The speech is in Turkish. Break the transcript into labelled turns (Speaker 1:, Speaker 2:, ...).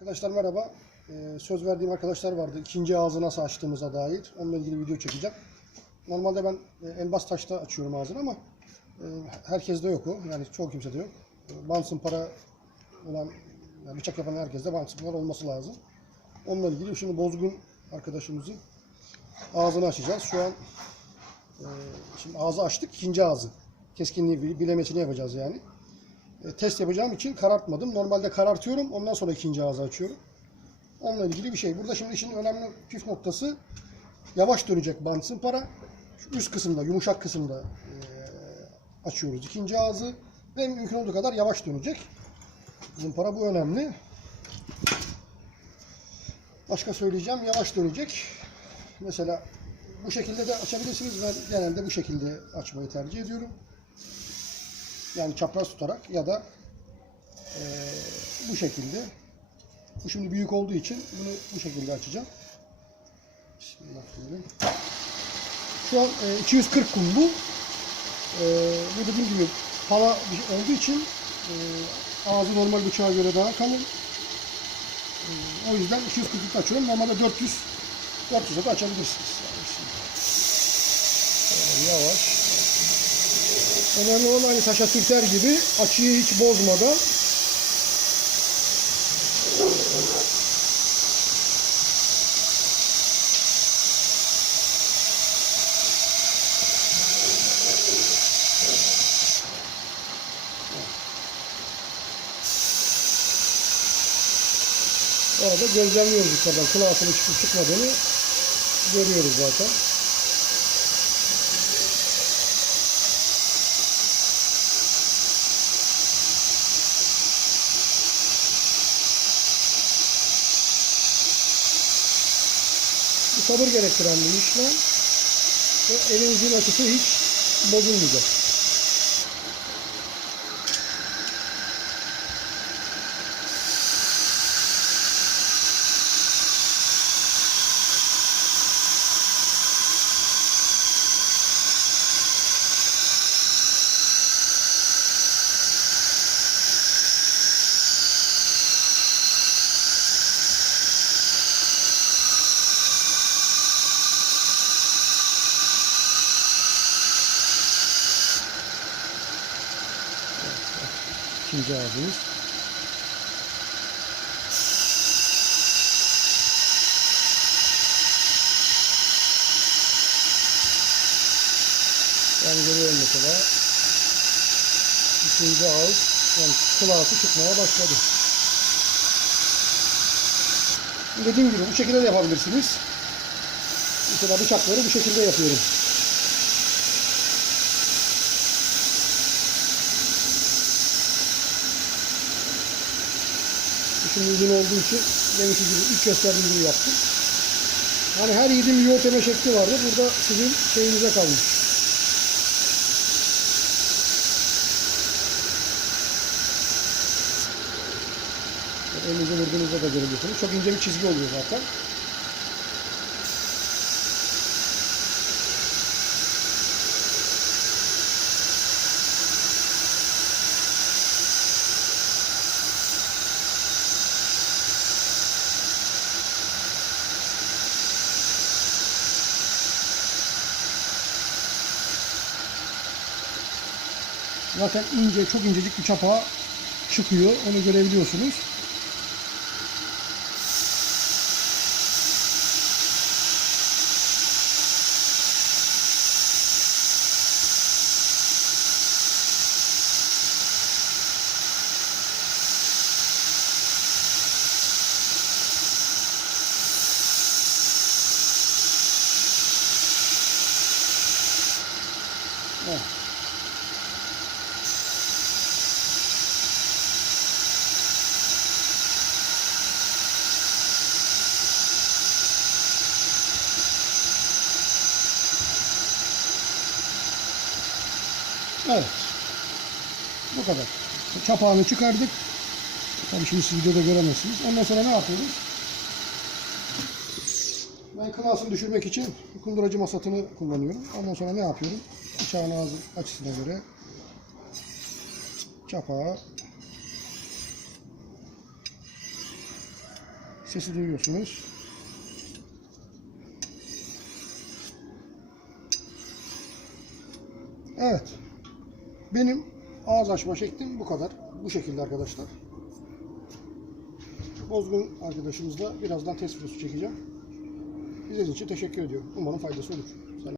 Speaker 1: Arkadaşlar merhaba. Ee, söz verdiğim arkadaşlar vardı. İkinci ağzı nasıl açtığımıza dair. Onunla ilgili video çekeceğim. Normalde ben e, en bas taşta açıyorum ağzını ama e, herkeste yok o. Yani çoğu kimsede yok. E, Bansın para olan yani bıçak yapan herkeste bansın para olması lazım. Onunla ilgili şimdi bozgun arkadaşımızın ağzını açacağız. Şu an e, şimdi ağzı açtık. ikinci ağzı. Keskinliği, bilemesini yapacağız yani. E, test yapacağım için karartmadım. Normalde karartıyorum. Ondan sonra ikinci ağzı açıyorum. Onunla ilgili bir şey. Burada şimdi işin önemli püf noktası yavaş dönecek bant para. Şu üst kısımda, yumuşak kısımda e, açıyoruz ikinci ağzı. Ve mümkün olduğu kadar yavaş dönecek. Zımpara bu önemli. Başka söyleyeceğim. Yavaş dönecek. Mesela bu şekilde de açabilirsiniz. Ben genelde bu şekilde açmayı tercih ediyorum. Yani çapraz tutarak ya da eee, bu şekilde. Bu şimdi büyük olduğu için bunu bu şekilde açacağım. Bismillah diyelim. Şu an e, 240 kum bu. E, bu dediğim gibi pala olduğu için e, ağzı normal bıçağa göre daha kalın. E, o yüzden 240'lık açıyorum. Normalde 400 400'e de açabilirsiniz. Yani yavaş. Önemli olan hani taşa sürter gibi açıyı hiç bozmadan Orada gözlemliyoruz yukarıdan. Kılavasının çıkıp çıkmadığını görüyoruz zaten. Sabır gerektiren bir işlem. Ve elinizin açısı hiç bozulmayacak. İkinci ağzımız. Yani görüyorum mesela ikinci ağız yani kılağısı çıkmaya başladı. Dediğim gibi bu şekilde de yapabilirsiniz. Mesela bıçakları bu şekilde yapıyorum. Şimdi uzun olduğu için deminki gibi ilk gösterdiğim gibi yaptım. Hani her yiğidin bir yoğurt yeme şekli vardı. Burada sizin şeyinize kalmış. Elinizi vurduğunuzda da görebilirsiniz. Çok ince bir çizgi oluyor zaten. Zaten ince, çok incecik bir çapa çıkıyor. Onu görebiliyorsunuz. Evet. Evet. Bu kadar. Çapağını çıkardık. Tabii şimdi siz videoda göremezsiniz. Ondan sonra ne yapıyoruz? Ben kınasını düşürmek için kunduracı masatını kullanıyorum. Ondan sonra ne yapıyorum? Bıçağın ağzı açısına göre çapağı Sesi duyuyorsunuz. Evet. Benim ağız açma şeklim bu kadar. Bu şekilde arkadaşlar. Bozgun arkadaşımızla birazdan test videosu çekeceğim. İzlediğiniz için teşekkür ediyorum. Umarım faydası olur.